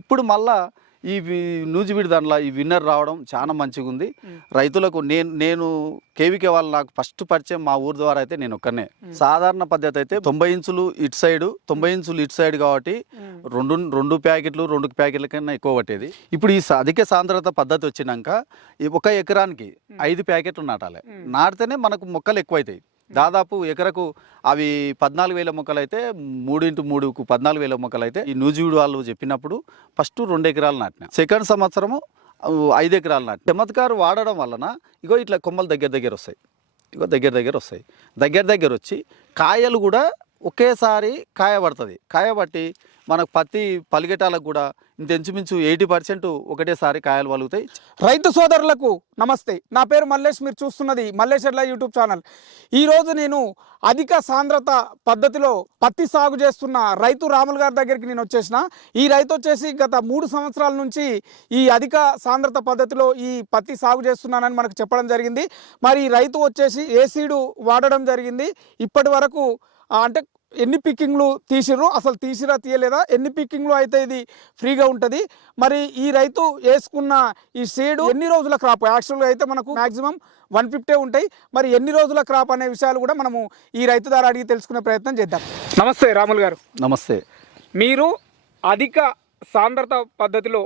ఇప్పుడు మళ్ళా ఈ నూజివీడి దాంట్లో ఈ విన్నర్ రావడం చాలా మంచిగా ఉంది. రైతులకు నేను నేను కేవీకే వాళ్ళు నాకు ఫస్ట్ పరిచయం మా ఊరు ద్వారా అయితే నేను ఒక్కనే. సాధారణ పద్ధతి అయితే తొంభై ఇంచులు ఇటు సైడ్ తొంభై ఇంచులు ఇటు సైడ్ కాబట్టి. రెండు రెండు ప్యాకెట్లు రెండు ప్యాకెట్ల కన్నా ఎక్కువ పట్టేది ఇప్పుడు ఈ అధిక సాంద్రత పద్ధతి వచ్చినాక ఒక ఎకరానికి. ఐదు ప్యాకెట్లు నాటాలి. నాటితేనే మనకు మొక్కలు ఎక్కువ అవుతాయి దాదాపు ఎకరకు అవి పద్నాలుగు వేల మొక్కలు అయితే మూడింటి మూడుకు పద్నాలుగు వేల మొక్కలు అయితే ఈ నూజివీడు వాళ్ళు చెప్పినప్పుడు ఫస్ట్ రెండు ఎకరాలు నాటిన. సెకండ్ సంవత్సరము ఐదు ఎకరాలు నాటిన. చమత్కారు వాడడం వలన ఇగో ఇట్లా కొమ్మలు దగ్గర దగ్గర వస్తాయి. ఇగో దగ్గర దగ్గర వస్తాయి. దగ్గర దగ్గర వచ్చి కాయలు కూడా ఒకేసారి కాయబడుతుంది. కాయబట్టి మనకు పత్తి పలిగేటాలకు కూడా ఇంత ఇంచుమించు ఎయిటీ పర్సెంట్ ఒకటేసారి కాయలు పలుగుతాయి రైతు సోదరులకు నమస్తే. నా పేరు మల్లేష్ మీరు చూస్తున్నది మల్లేష్ ఎడ్ల యూట్యూబ్ ఛానల్. ఈరోజు నేను అధిక సాంద్రత పద్ధతిలో పత్తి సాగు చేస్తున్న రైతు రాములు గారి దగ్గరికి నేను వచ్చేసిన. ఈ రైతు వచ్చేసి గత మూడు సంవత్సరాల నుంచి ఈ అధిక సాంద్రత పద్ధతిలో ఈ పత్తి సాగు చేస్తున్నానని మనకు చెప్పడం జరిగింది. మరి ఈ రైతు వచ్చేసి ఏసీడు వాడడం జరిగింది. ఇప్పటి వరకు అంటే ఎన్ని పిక్కింగ్లు తీసిర్రు అసలు తీసిరా తీయలేదా? ఎన్ని పిక్కింగ్లు అయితే ఇది ఫ్రీగా ఉంటుంది? మరి ఈ రైతు వేసుకున్న ఈ సీడ్ ఎన్ని రోజుల క్రాప్ యాక్చువల్గా అయితే మనకు మాక్సిమం వన్ ఫిఫ్టీ ఉంటాయి. మరి ఎన్ని రోజుల క్రాప్ అనే విషయాలు కూడా మనము ఈ రైతు ద్వారా అడిగి తెలుసుకునే ప్రయత్నం చేద్దాం. నమస్తే రాములు గారు. నమస్తే. మీరు అధిక సాంద్రత పద్ధతిలో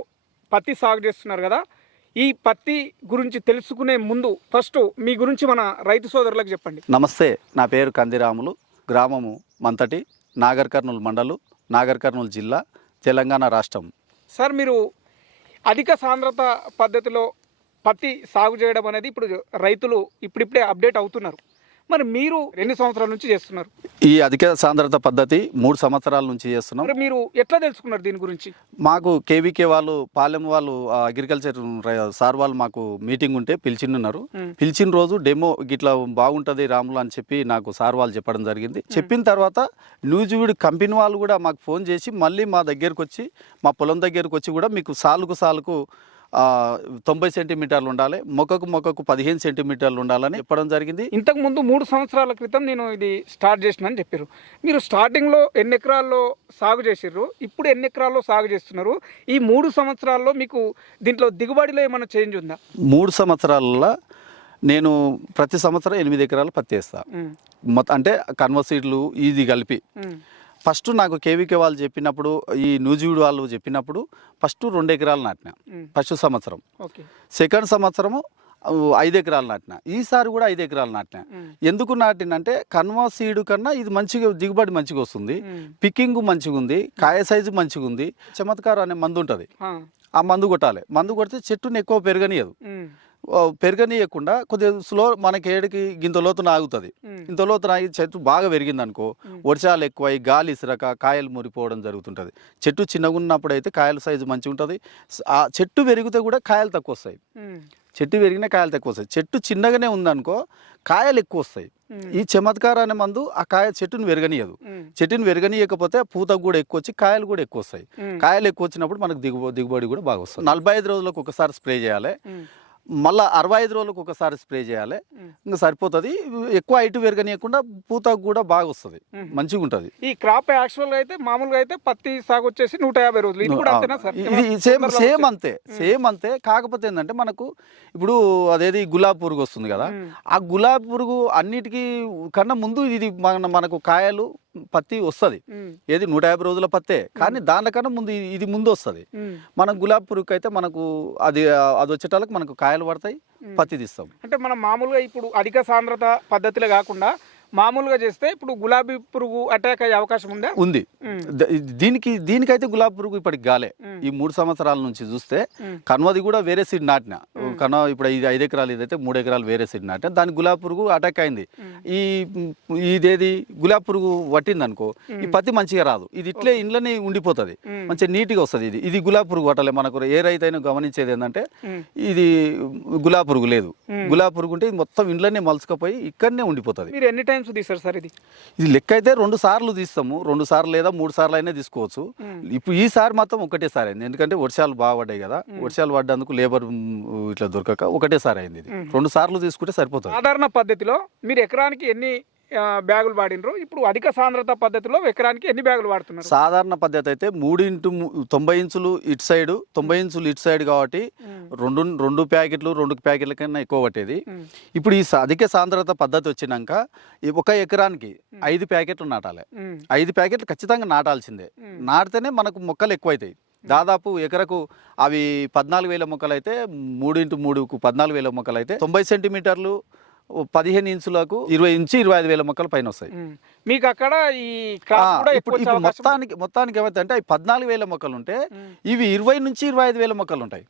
పత్తి సాగు చేస్తున్నారు కదా ఈ పత్తి గురించి తెలుసుకునే ముందు ఫస్ట్ మీ గురించి మన రైతు సోదరులకు చెప్పండి. నమస్తే నా పేరు కందిరాములు. గ్రామము మంతటి నాగర్ కర్నూలు మండలు నాగర్ కర్నూలు జిల్లా తెలంగాణ రాష్ట్రం. సార్ మీరు అధిక సాంద్రత పద్ధతిలో పత్తి సాగు చేయడం అనేది ఇప్పుడు రైతులు ఇప్పుడిప్పుడే అప్డేట్ అవుతున్నారు. మరి మీరు ఎన్ని సంవత్సరాల నుంచి చేస్తున్నారు. ఈ అధిక సాంద్రత పద్ధతి మూడు సంవత్సరాల నుంచి చేస్తున్నాం. మరి మీరు ఎట్లా తెలుసుకున్నారు దీని గురించి? మాకు కేవీకే వాళ్ళు పాలెం వాళ్ళు అగ్రికల్చర్ సార్ వాళ్ళు మాకు మీటింగ్ ఉంటే పిలిచిన్నారు. పిలిచిన రోజు డెమో ఇట్లా బాగుంటుంది రాములు అని చెప్పి నాకు సార్ వాళ్ళు చెప్పడం జరిగింది. చెప్పిన తర్వాత న్యూజివీడ్ కంపెనీ వాళ్ళు కూడా మాకు ఫోన్ చేసి మళ్ళీ మా దగ్గరకు వచ్చి మా పొలం దగ్గరకు వచ్చి కూడా మీకు సాలుకు సాలుకు తొంభై సెంటీమీటర్లు ఉండాలి మొక్కకు మొక్కకు పదిహేను సెంటీమీటర్లు ఉండాలని చెప్పడం జరిగింది. ఇంతకు ముందు మూడు సంవత్సరాల క్రితం నేను ఇది స్టార్ట్ చేసిన అని చెప్పారు మీరు స్టార్టింగ్లో ఎన్ని ఎకరాల్లో సాగు చేసిర్రు ఇప్పుడు ఎన్ని ఎకరాల్లో సాగు చేస్తున్నారు ఈ మూడు సంవత్సరాల్లో మీకు దీంట్లో దిగుబడిలో ఏమైనా చేంజ్ ఉందా? మూడు సంవత్సరాలలో నేను ప్రతి సంవత్సరం ఎనిమిది ఎకరాలు పత్తి వేస్తా. ఉమ్, మొత్తం అంటే కన్వ సీడ్లు ఇది కలిపి ఫస్ట్ నాకు కేవీకే వాళ్ళు చెప్పినప్పుడు ఈ నూజివీడు వాళ్ళు చెప్పినప్పుడు ఫస్ట్ రెండు ఎకరాలు నాటిన. ఫస్ట్ సంవత్సరం. సెకండ్ సంవత్సరము ఐదు ఎకరాలు నాటిన. ఈసారి కూడా ఐదు ఎకరాలు నాటిన. ఎందుకు నాటినంటే కన్వా సీడు కన్నా ఇది మంచిగా దిగుబడి మంచిగా వస్తుంది. పికింగ్ మంచిగా ఉంది. కాయ సైజు మంచిగా ఉంది. చమత్కారం అనే మందు ఉంటుంది. ఆ, మందు కొట్టాలి. మందు కొడితే చెట్టుని ఎక్కువ పెరగనియదు. పెరగనీయకుండా కొద్దిగా స్లో మనకి ఏడికి గింత లోతున ఆగుతుంది ఇంత లోతున ఆగి చెట్టు బాగా పెరిగింది అనుకో. వర్షాలు ఎక్కువై గాలి ఇసురక కాయలు మురిపోవడం జరుగుతుంటుంది. చెట్టు చిన్నగా ఉన్నప్పుడు అయితే కాయల సైజు మంచిగా ఉంటుంది ఆ చెట్టు పెరిగితే కూడా కాయలు తక్కువ వస్తాయి చెట్టు పెరిగినా కాయలు తక్కువ వస్తాయి చెట్టు చిన్నగానే ఉందనుకో కాయలు ఎక్కువ వస్తాయి ఈ చమత్కార అనే మందు ఆ కాయ చెట్టును పెరగనీయదు. ఉమ్, చెట్టుని పెరగనీయకపోతే పూత కూడా ఎక్కువ వచ్చి కాయలు కూడా ఎక్కువ వస్తాయి కాయలు ఎక్కువ వచ్చినప్పుడు మనకు దిగుబడి దిగుబడి కూడా బాగా వస్తుంది నలభై ఐదు రోజులకు ఒకసారి స్ప్రే చేయాలి. మళ్ళీ అరవై ఐదు రోజులకు ఒకసారి స్ప్రే చేయాలి. ఇంకా సరిపోతుంది. ఎక్కువ హైట్ పెరగనీయకుండా పూత కూడా బాగా వస్తుంది. మంచిగా ఉంటుంది. ఈ క్రాప్ యాక్చువల్గా అయితే మామూలుగా అయితే పత్తి సాగు వచ్చేసి నూట యాభై రోజులు. ఇది కూడా అంతేనా సార్? ఇది సేమ్ సేమ్ అంతే. సేమ్ అంతే. కాకపోతే ఏంటంటే మనకు ఇప్పుడు అదేది గులాబీ పురుగు వస్తుంది కదా. ఆ గులాబీ పురుగు అన్నిటికీ కన్నా ముందు ఇది మన మనకు కాయలు పత్తి వస్తుంది. ఏది నూట యాభై రోజుల పత్తే. కానీ దానికన్నా ముందు ఇది- ముందు వస్తుంది. మన గులాబీ పురుగు అయితే మనకు అది అది వచ్చేటాలకు మనకు కాయలు పడతాయి. పత్తి తీస్తాం. అంటే మనం మామూలుగా ఇప్పుడు అధిక సాంద్రత పద్ధతిలో కాకుండా మామూలుగా చేస్తే ఇప్పుడు గులాబీ పురుగు అటాక్ అయ్యే అవకాశం ఉందా? ఉంది. దీనికి దీనికైతే గులాబీ పురుగు ఇప్పటికి గాలే. ఈ మూడు సంవత్సరాల నుంచి చూస్తే కన్వది కూడా వేరే సీడ్ నాటిన. కన్వ ఇప్పుడు ఇది ఐదు ఎకరాలు ఇదైతే మూడు ఎకరాలు వేరే సీడ్ నాటిన. దానికి గులాబీ పురుగు అటాక్ అయింది. ఈ ఇదేది? గులాబీ పురుగు పట్టింది అనుకో ఈ. పత్తి మంచిగా రాదు. ఇది ఇట్లే ఇంట్లోనే ఉండిపోతుంది. మంచిగా నీట్గా వస్తుంది ఇది. ఇది గులాబీ పురుగు పట్టలే మనకు. ఏ రైతైనా గమనించేది ఏంటంటే ఇది గులాబీ పురుగు లేదు. గులాబీ పురుగు ఉంటే ఇది మొత్తం ఇంట్లోనే మలుచుకపోయి ఇక్కడనే ఉండిపోతుంది. మీరు ఎన్ని టైమ్స్ తీసారు సార్ ఇది. ఇది లెక్క అయితే రెండు సార్లు తీస్తాము. రెండు సార్లు లేదా మూడు సార్లు అయినా తీసుకోవచ్చు. ఇప్పుడు ఈసారి మాత్రం ఒకటేసారి అయింది. ఎందుకంటే వర్షాలు బాగా పడ్డాయి కదా. వర్షాలు పడ్డందుకు లేబర్ ఇట్లా దొరకక ఒకటేసారి అయింది ఇది. రెండు సార్లు తీసుకుంటే సరిపోతుంది. సాధారణ పద్ధతిలో మీరు ఎకరానికి ఎన్ని బ్యాగులు వాడినరు. ఇప్పుడు అధిక సాంద్రత పద్ధతిలో ఎకరానికి ఎన్ని బ్యాగులు వాడుతున్నారు? సాధారణ పద్ధతి అయితే మూడు ఇంటూ తొంభై ఇంచులు ఇటు సైడ్ తొంభై ఇంచులు ఇటు సైడ్ కాబట్టి రెండు రెండు ప్యాకెట్లు రెండు ప్యాకెట్ల కన్నా ఎక్కువ పట్టేది. ఇప్పుడు ఈ అధిక సాంద్రత పద్ధతి వచ్చినాక ఒక ఎకరానికి ఐదు ప్యాకెట్లు నాటాలి. ఐదు ప్యాకెట్లు ఖచ్చితంగా నాటాల్సిందే. నాటితేనే మనకు మొక్కలు ఎక్కువైతాయి. దాదాపు ఎకరకు అవి పద్నాలుగు వేల మొక్కలు అయితే మూడు ఇంటూ మూడుకు పద్నాలుగు వేల మొక్కలు అయితే తొంభై సెంటీమీటర్లు పదిహేను ఇంచులకు ఇరవై ఇంచు ఇరవై ఐదు వేల మొక్కలు పైన వస్తాయి. మీకు అక్కడ ఈ ఇప్పుడు. మొత్తానికి మొత్తానికి ఏమైతే అంటే పద్నాలుగు వేల మొక్కలు ఉంటే ఇవి ఇరవై నుంచి ఇరవై ఐదు వేల మొక్కలు ఉంటాయి.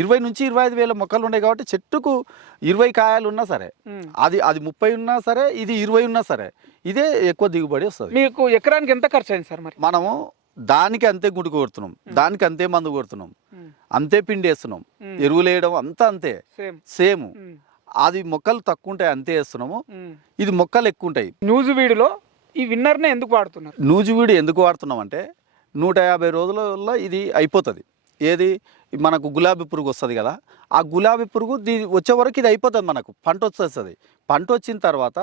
ఇరవై నుంచి ఇరవై ఐదు వేల మొక్కలు ఉన్నాయి కాబట్టి చెట్టుకు ఇరవై కాయలు ఉన్నా సరే. అది అది ముప్పై ఉన్నా సరే ఇది ఇరవై ఉన్నా సరే ఇదే ఎక్కువ దిగుబడి వస్తుంది. మీకు ఎకరానికి ఎంత ఖర్చు అయింది సార్ మరి? మనము దానికి అంతే గుడి కొడుతున్నాం దానికి అంతే మందు కొడుతున్నాం అంతే పిండి వేస్తున్నాం. ఎరువులు వేయడం అంతా అంతే. సేమ్. అది మొక్కలు తక్కువ ఉంటాయి అంతే వేస్తున్నాము. ఇది మొక్కలు ఎక్కువ ఉంటాయి న్యూస్ వీడియోలో ఈ విన్నర్నే ఎందుకు వాడుతున్నారు? నూజివీడు ఎందుకు వాడుతున్నాం అంటే నూట యాభై రోజులలో ఇది అయిపోతుంది. ఏది? మనకు గులాబీ పురుగు వస్తుంది కదా. ఆ గులాబీ పురుగు దీని వచ్చే వరకు ఇది అయిపోతుంది మనకు. పంట వచ్చేస్తుంది. పంట వచ్చిన తర్వాత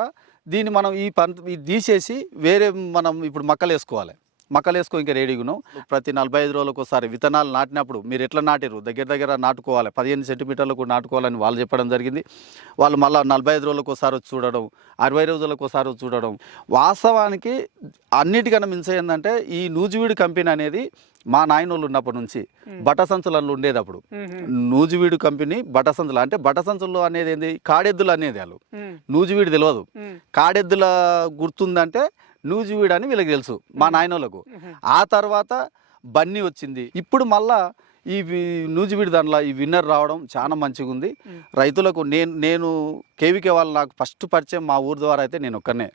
దీన్ని మనం ఈ పంట తీసేసి వేరే మనం ఇప్పుడు మక్కలు వేసుకోవాలి మక్కలు వేసుకో ఇంకా రెడీగా ఉన్నాం ప్రతి నలభై ఐదు రోజులకు ఒకసారి విత్తనాలు నాటినప్పుడు మీరు ఎట్లా నాటిరు దగ్గర దగ్గర నాటుకోవాలి. పదిహేను సెంటీమీటర్లకు నాటుకోవాలని వాళ్ళు చెప్పడం జరిగింది. వాళ్ళు మళ్ళీ నలభై ఐదు రోజులకు ఒకసారి వచ్చి చూడడం అరవై రోజులకు ఒకసారి వచ్చి చూడడం. వాస్తవానికి అన్నిటికన్నా మించ ఏంటంటే ఈ నూజివీడు కంపెనీ అనేది మా నాయనోళ్ళు ఉన్నప్పటి నుంచి బట్ట సంచులలో ఉండేది అప్పుడు. ఉమ్, నూజివీడు కంపెనీ బట్ట సంచులు అంటే బట్ట సంచులు అనేది ఏంది? కాడెద్దులు అనేది వాళ్ళు. ఉమ్, నూజివీడు తెలియదు కాడెద్దుల గుర్తుందంటే నూజివీడు అని వీళ్ళకి తెలుసు మా నాయనోళ్ళకు. ఆ తర్వాత బన్నీ వచ్చింది. ఇప్పుడు మళ్ళా ఈ నూజివీడు దాంట్లో ఈ విన్నర్ రావడం చాలా మంచిగా ఉంది. రైతులకు నేను నేను కేవీకే వాళ్ళు నాకు ఫస్ట్ పరిచయం మా ఊరు ద్వారా అయితే నేను ఒక్కనే.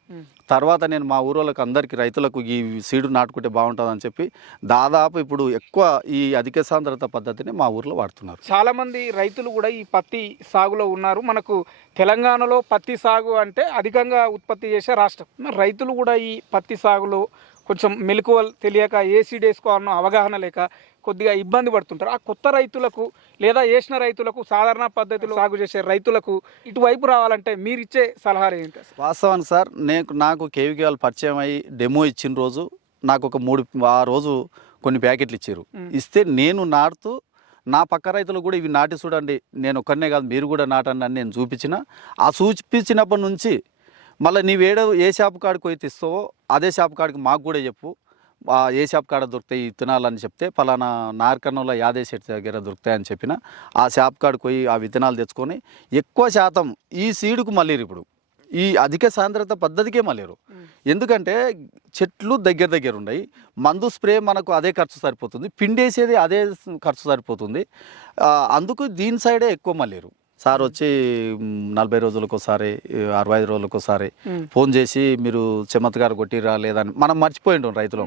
తర్వాత నేను మా ఊరోళ్ళకి అందరికీ రైతులకు ఈ సీడు నాటుకుంటే బాగుంటుందని చెప్పి దాదాపు ఇప్పుడు ఎక్కువ ఈ అధిక సాంద్రత పద్ధతిని మా ఊర్లో వాడుతున్నారు. చాలా మంది రైతులు కూడా ఈ పత్తి సాగులో ఉన్నారు. మనకు తెలంగాణలో పత్తి సాగు అంటే అధికంగా ఉత్పత్తి చేసే రాష్ట్రం. రైతులు కూడా ఈ పత్తి సాగులో కొంచెం మెలకువలు తెలియక ఏ సీడ్ వేసుకోవాలనో అవగాహన లేక కొద్దిగా ఇబ్బంది పడుతుంటారు ఆ కొత్త రైతులకు లేదా వేసిన రైతులకు సాధారణ పద్ధతిలో సాగు చేసే రైతులకు ఇటువైపు రావాలంటే మీరు ఇచ్చే సలహాలు ఏంటి? వాస్తవానికి సార్ నేను నాకు కేవీకే వాళ్ళు పరిచయం అయ్యి డెమో ఇచ్చిన రోజు నాకు ఒక మూడు ఆ రోజు కొన్ని ప్యాకెట్లు ఇచ్చారు. ఇస్తే నేను నాటుతూ నా పక్క రైతులు కూడా ఇవి నాటి చూడండి నేను ఒక్కనే కాదు మీరు కూడా నాటండి అని నేను చూపించిన ఆ చూపించినప్పటి నుంచి మళ్ళీ నీవేడో ఏ షాప్ కాడికి పోయి తెస్తావో అదే షాప్ కాడికి మాకు కూడా చెప్పు ఏ షాప్ కాడ దొరుకుతాయి ఈ విత్తనాలు అని చెప్తే పలానా నార్కర్ణంలో యాదే సెట్ దగ్గర దొరుకుతాయని చెప్పిన ఆ షాప్ కాడికి పోయి ఆ విత్తనాలు తెచ్చుకొని ఎక్కువ శాతం ఈ సీడుకు మళ్ళీ ఇప్పుడు. ఈ అధిక సాంద్రత పద్ధతికే మళ్ళీరు. ఎందుకంటే చెట్లు దగ్గర దగ్గర ఉన్నాయి. మందు స్ప్రే మనకు అదే ఖర్చు సరిపోతుంది. పిండేసేది అదే ఖర్చు సరిపోతుంది. అందుకు దీని సైడే ఎక్కువ మళ్ళీరు. సార్ వచ్చి నలభై రోజులకు ఒకసారి అరవై ఐదు రోజులకు ఒకసారి. ఫోన్ చేసి మీరు చెమత్కారు కొట్టిరా లేదని మనం మర్చిపోయింటాం రైతులు.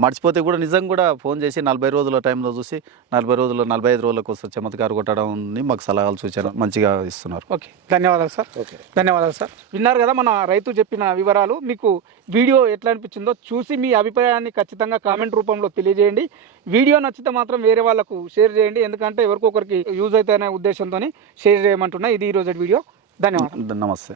మర్చిపోతే కూడా నిజం కూడా ఫోన్ చేసి నలభై రోజుల టైంలో చూసి నలభై రోజులు నలభై ఐదు రోజులకు వస్తే చెమత్కారు కొట్టడం మాకు సలహాలు సూచన మంచిగా ఇస్తున్నారు. ఓకే. ధన్యవాదాలు సార్. ఓకే. ధన్యవాదాలు సార్. విన్నారు కదా మన రైతు చెప్పిన వివరాలు మీకు వీడియో ఎట్లా అనిపించిందో చూసి మీ అభిప్రాయాన్ని ఖచ్చితంగా కామెంట్ రూపంలో తెలియజేయండి. వీడియో నచ్చితే మాత్రం వేరే వాళ్ళకు షేర్ చేయండి. ఎందుకంటే ఎవరికొకరికి యూజ్ అవుతాయనే ఉద్దేశంతో షేర్ చేయమంటున్నా. ఇది ఈరోజు వీడియో. ధన్యవాదాలు. నమస్తే.